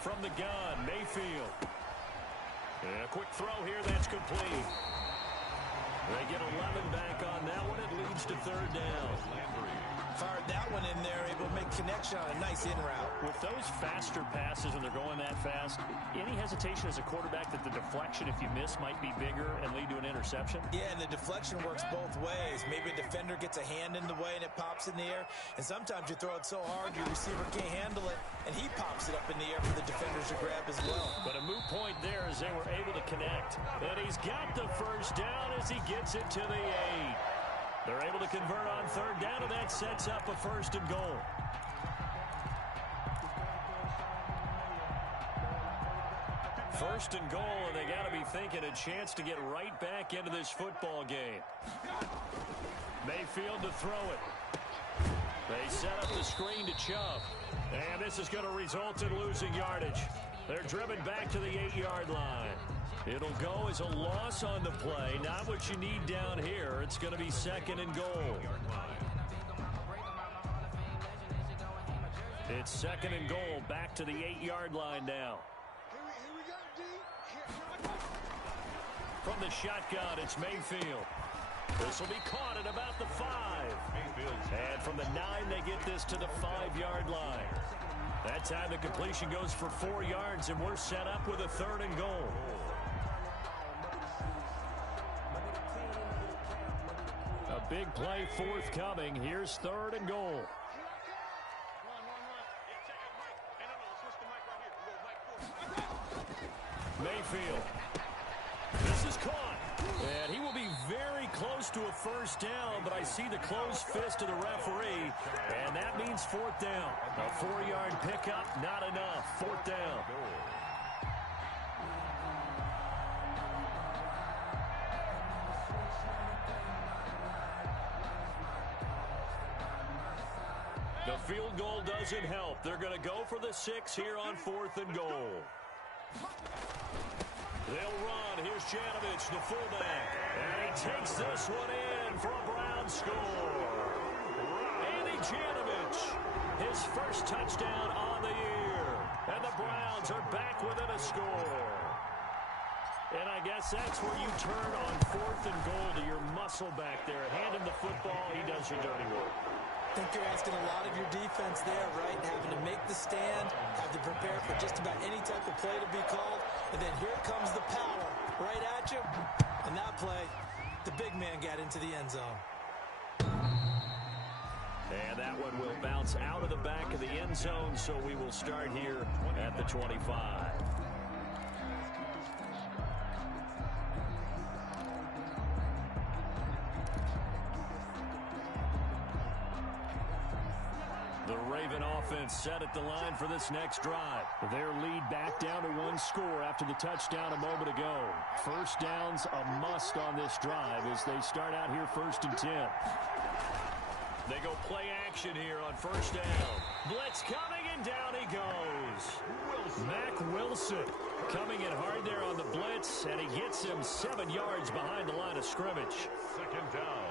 From the gun, Mayfield. And a quick throw here, that's complete. They get 11 back on that one. It leads to third down. Fired that one in there, able to make connection on a nice in route. With those faster passes, and they're going that fast, any hesitation as a quarterback that the deflection, if you miss, might be bigger and lead to an interception? Yeah, and the deflection works both ways. Maybe a defender gets a hand in the way and it pops in the air, and sometimes you throw it so hard your receiver can't handle it, and he pops it up in the air for the defenders to grab as well. But a moot point there as they were able to connect. And he's got the first down as he gets it to the 8. They're able to convert on third down, and that sets up a first and goal. First and goal, and they got to be thinking a chance to get right back into this football game. Mayfield to throw it. They set up the screen to Chubb. And this is going to result in losing yardage. They're driven back to the 8-yard line. It'll go as a loss on the play. Not what you need down here. It's going to be second and goal. It's second and goal, back to the 8-yard line now. From the shotgun, it's Mayfield. This will be caught at about the 5. And from the 9, they get this to the 5-yard line. That time the completion goes for 4 yards, and we're set up with a third and goal. A big play forthcoming. Here's third and goal. Mayfield. This is caught. And he will be very close to a first down, but I see the closed fist of the referee, and that means fourth down. A 4-yard pickup, not enough. Fourth down. The field goal doesn't help. They're going to go for the 6 here on fourth and goal. They'll run. Here's Janovich, the fullback. And he takes this one in for a Brown score. Andy Janovich, his first touchdown on the year. And the Browns are back within a score. And I guess that's where you turn on fourth and goal to your muscle back there. Hand him the football. He does your dirty work. I think you're asking a lot of your defense there, right? Having to make the stand, have to prepare for just about any type of play to be called, and then here comes the power right at you. And that play, the big man got into the end zone. And that one will bounce out of the back of the end zone, so we will start here at the 25. The Raven offense set at the line for this next drive. Their lead back down to 1 score after the touchdown a moment ago. First down's a must on this drive as they start out here first and 10. They go play action here on first down. Blitz coming, and down he goes. Mack Wilson coming in hard there on the blitz, and he gets him 7 yards behind the line of scrimmage. Second down.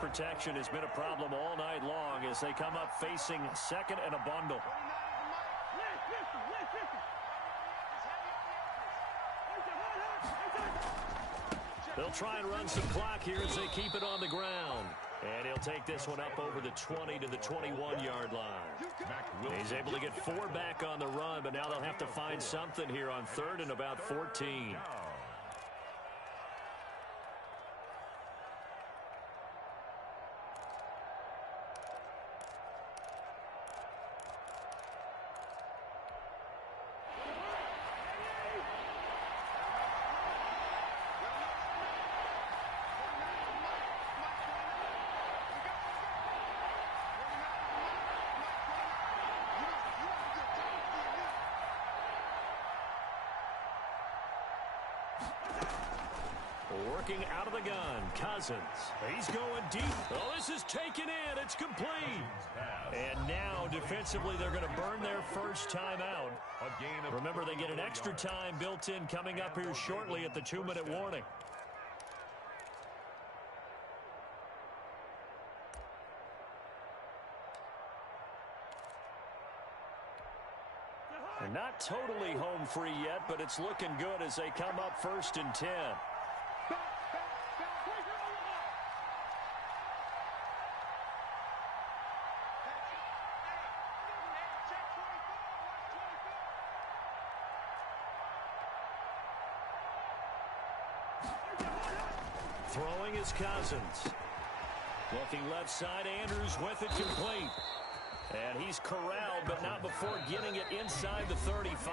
Protection has been a problem all night long as they come up facing second and a bundle. They'll try and run some clock here as they keep it on the ground. And he'll take this one up over the 20 to the 21-yard line. He's able to get 4 back on the run, but now they'll have to find something here on third and about 14. Working out of the gun, Cousins. He's going deep. Oh, this is taken in. It's complete. And now, defensively, they're going to burn their first timeout. Remember, they get an extra time built in coming up here shortly at the 2-minute warning. They're not totally home free yet, but it's looking good as they come up 1st and 10. Throwing is Cousins. Looking left side, Andrews with it complete. And he's corralled, but not before getting it inside the 35.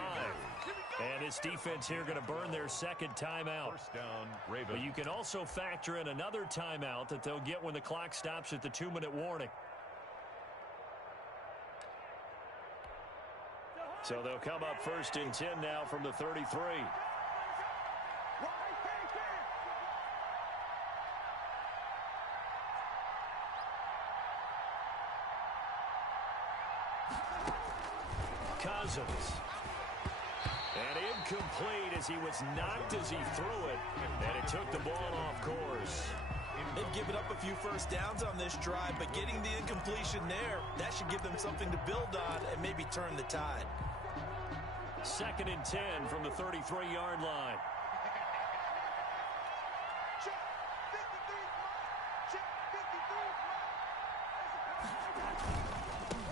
And his defense here going to burn their second timeout. First down, Ravens. But you can also factor in another timeout that they'll get when the clock stops at the 2-minute warning. So they'll come up 1st and 10 now from the 33. Cousins. And incomplete as he was knocked as he threw it. And it took the ball off course. They've given up a few first downs on this drive, but getting the incompletion there, that should give them something to build on and maybe turn the tide. 2nd and 10 from the 33-yard line.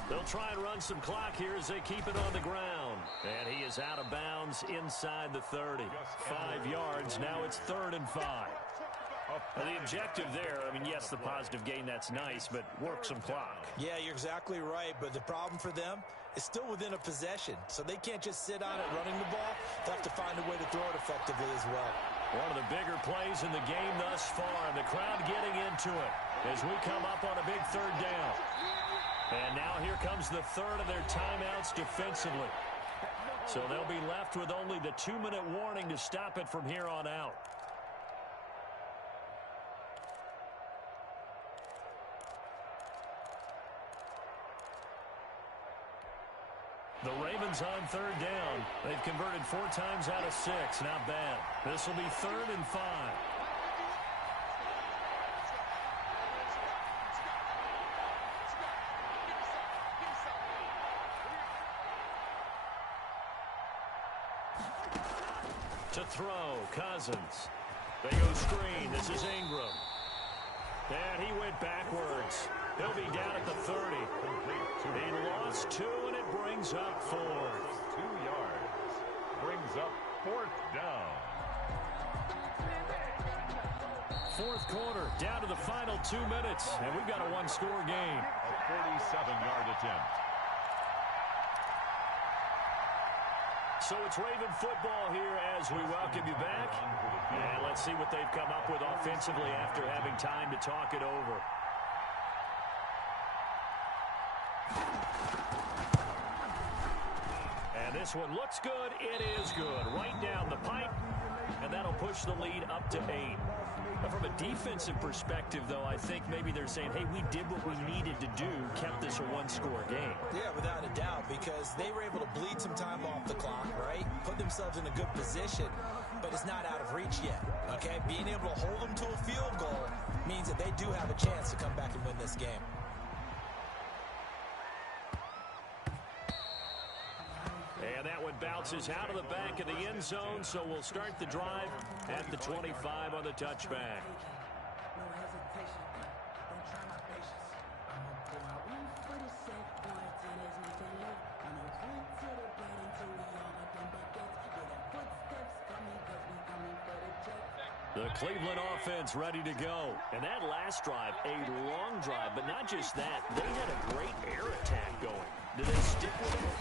They'll try and run some clock here as they keep it on the ground. And he is out of bounds inside the 30. 5 yards. Now it's 3rd and 5. Now the objective there, I mean, yes, the positive gain, that's nice, but work some clock. Yeah, you're exactly right. But the problem for them is still within a possession. So they can't just sit on it running the ball. They'll have to find a way to throw it effectively as well. One of the bigger plays in the game thus far. And the crowd getting into it as we come up on a big 3rd down. And now here comes the 3rd of their timeouts defensively. So they'll be left with only the 2-minute warning to stop it from here on out. The Ravens on 3rd down. They've converted 4 times out of 6. Not bad. This will be 3rd and 5. To throw, Cousins. They go screen. This is Ingram. And he went backwards. He'll be down at the 30. He lost 2, and it brings up 4. 2 yards. Brings up 4th down. 4th quarter, down to the final 2 minutes. And we've got a 1-score game. A 47-yard attempt. So it's Raven football here as we welcome you back. And let's see what they've come up with offensively after having time to talk it over. And this one looks good. It is good. Right down the pipe. And that'll push the lead up to 8. But from a defensive perspective, though, I think maybe they're saying, hey, we did what we needed to do, kept this a 1-score game. Yeah, without a doubt, because they were able to bleed some time off the clock, right? Put themselves in a good position, but it's not out of reach yet, okay? Being able to hold them to a field goal means that they do have a chance to come back and win this game. And that one bounces out of the back of the end zone, so we'll start the drive at the 25 on the touchback. The Cleveland offense ready to go. And that last drive, a long drive, but not just that. They had a great air attack going. Did they stick with it?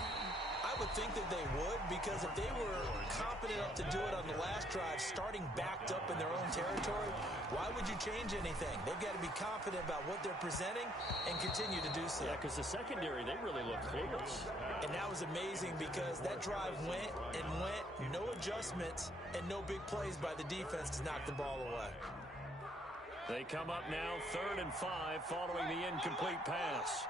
I would think that they would, because if they were competent enough to do it on the last drive, starting backed up in their own territory, why would you change anything? They've got to be confident about what they're presenting and continue to do so. Yeah, because the secondary, they really look clueless. And that was amazing because that drive went and went, no adjustments, and no big plays by the defense to knock the ball away. They come up now 3rd and 5 following the incomplete pass.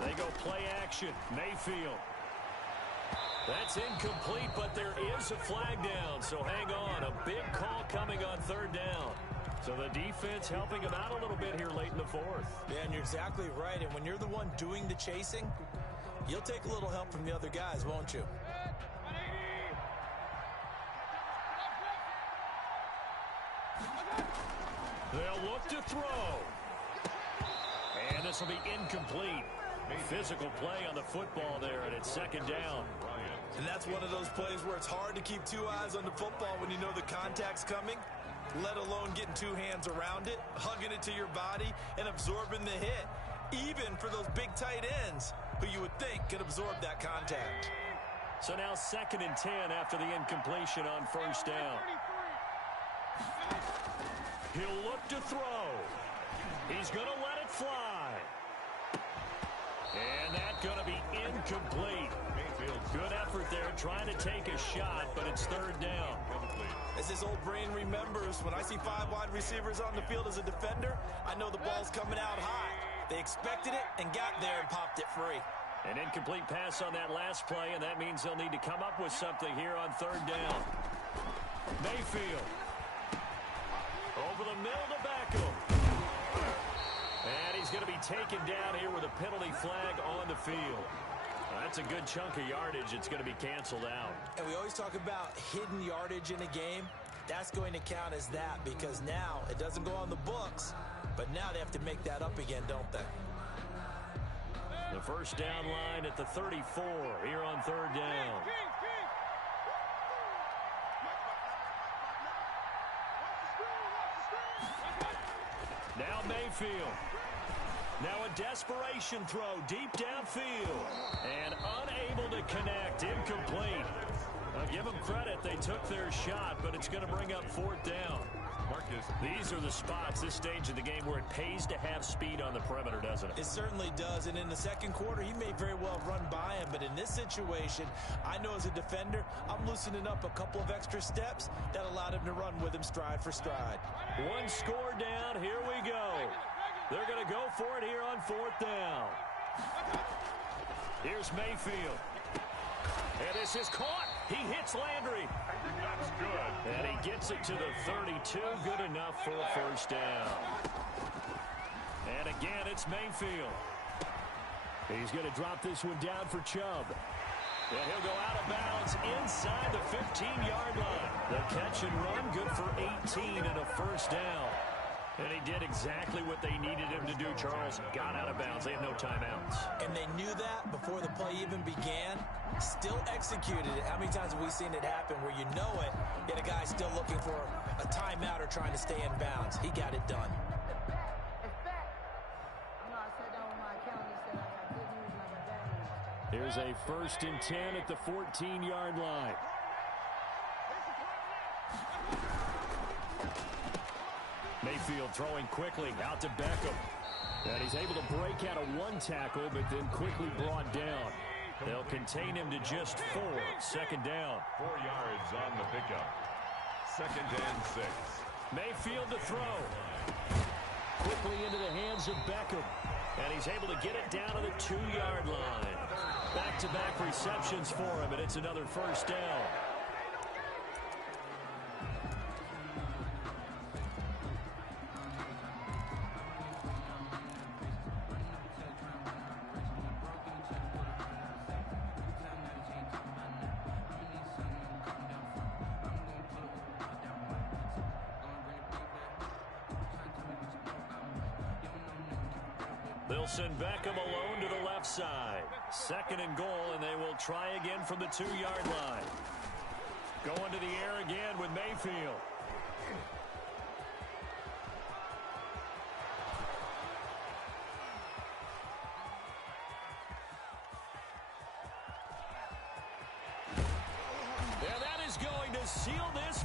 They go play action. Mayfield. That's incomplete, but there is a flag down, so hang on. A big call coming on 3rd down. So the defense helping him out a little bit here late in the 4th. Yeah, and you're exactly right. And when you're the one doing the chasing, you'll take a little help from the other guys, won't you? They'll look to throw. And this will be incomplete. Physical play on the football there, and it's 2nd down. And that's one of those plays where it's hard to keep 2 eyes on the football when you know the contact's coming, let alone getting 2 hands around it, hugging it to your body, and absorbing the hit, even for those big tight ends who you would think could absorb that contact. So now 2nd and 10 after the incompletion on 1st down. He'll look to throw. He's going to let it fly. And that's going to be incomplete. Good effort there trying to take a shot, but it's 3rd down. As his old brain remembers, when I see 5 wide receivers on the field as a defender, I know the ball's coming out hot. They expected it and got there and popped it free. An incomplete pass on that last play, and that means they'll need to come up with something here on 3rd down. Mayfield. Over the middle to Beckham. And he's going to be taken down here with a penalty flag on the field. That's a good chunk of yardage. It's going to be canceled out. And we always talk about hidden yardage in a game. That's going to count as that because now it doesn't go on the books, but now they have to make that up again, don't they? The 1st down line at the 34 here on 3rd down. Now Mayfield. Now a desperation throw deep downfield. And unable to connect. Incomplete. I'll give them credit. They took their shot, but it's going to bring up 4th down. These are the spots, this stage of the game, where it pays to have speed on the perimeter, doesn't it? It certainly does. And in the 2nd quarter, he may very well run by him. But in this situation, I know as a defender, I'm loosening up a couple of extra steps that allowed him to run with him stride for stride. 1 score down. Here we go. They're going to go for it here on 4th down. Here's Mayfield. And this is caught. He hits Landry. That's good. And he gets it to the 32. Good enough for a 1st down. And again, it's Mayfield. He's going to drop this one down for Chubb. And he'll go out of bounds inside the 15-yard line. The catch and run, good for 18 and a 1st down. And he did exactly what they needed him to do, Charles. Got out of bounds. They have no timeouts. And they knew that before the play even began. Still executed it. How many times have we seen it happen where you know it, yet a guy still looking for a timeout or trying to stay in bounds? He got it done. Here's a 1st and 10 at the 14-yard line. Mayfield throwing quickly out to Beckham. And he's able to break out of 1 tackle, but then quickly brought down. They'll contain him to just 4. 2nd down. 4 yards on the pickup. 2nd and 6. Mayfield to throw. Quickly into the hands of Beckham. And he's able to get it down to the 2-yard line. Back-to-back receptions for him, and it's another 1st down. They'll send Beckham alone to the left side. 2nd and goal, and they will try again from the 2-yard line. Going to the air again with Mayfield. And that is going to seal this